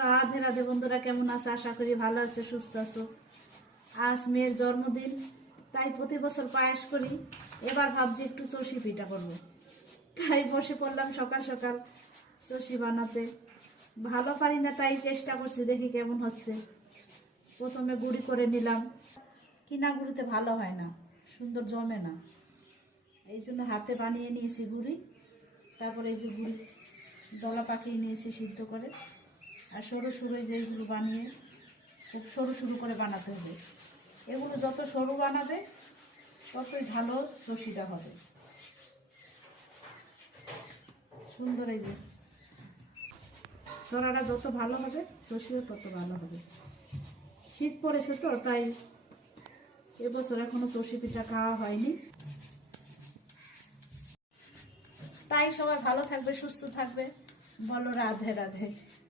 রাধে রাধে বন্ধুরা, কেমন আছে? আশা করি ভালো আছে, সুস্থ আছো। আজ মেয়ের জন্মদিন, তাই প্রতি বছর পায়েস করি। এবার ভাবছি একটু চষি পিঠা করবো, তাই বসে পড়লাম সকাল সকাল চষি বানাতে। ভালো পারি না, তাই চেষ্টা করছি, দেখি কেমন হচ্ছে। প্রথমে গুঁড়ি করে নিলাম। কিনা গুঁড়িতে ভালো হয় না, সুন্দর জমে না, এই জন্য হাতে বানিয়ে নিয়েছি গুঁড়ি। তারপরে এই যে গুঁড়ি দলা পাকিয়ে নিয়েছি সিদ্ধ করে। আর সরু সরু যেগুলো বানিয়ে খুব সরু সরু করে বানাতে হবে। এগুলো যত সরু বানাবে ততই ভালো চষিটা হবে, সুন্দর। এই যে সরাটা যত ভালো হবে চষিও তত ভালো হবে। শীত পড়েছে তো, তাই এবছর এখনো চষি পিঠা খাওয়া হয়নি। তাই সবাই ভালো থাকবে, সুস্থ থাকবে, বলো রাধে রাধে।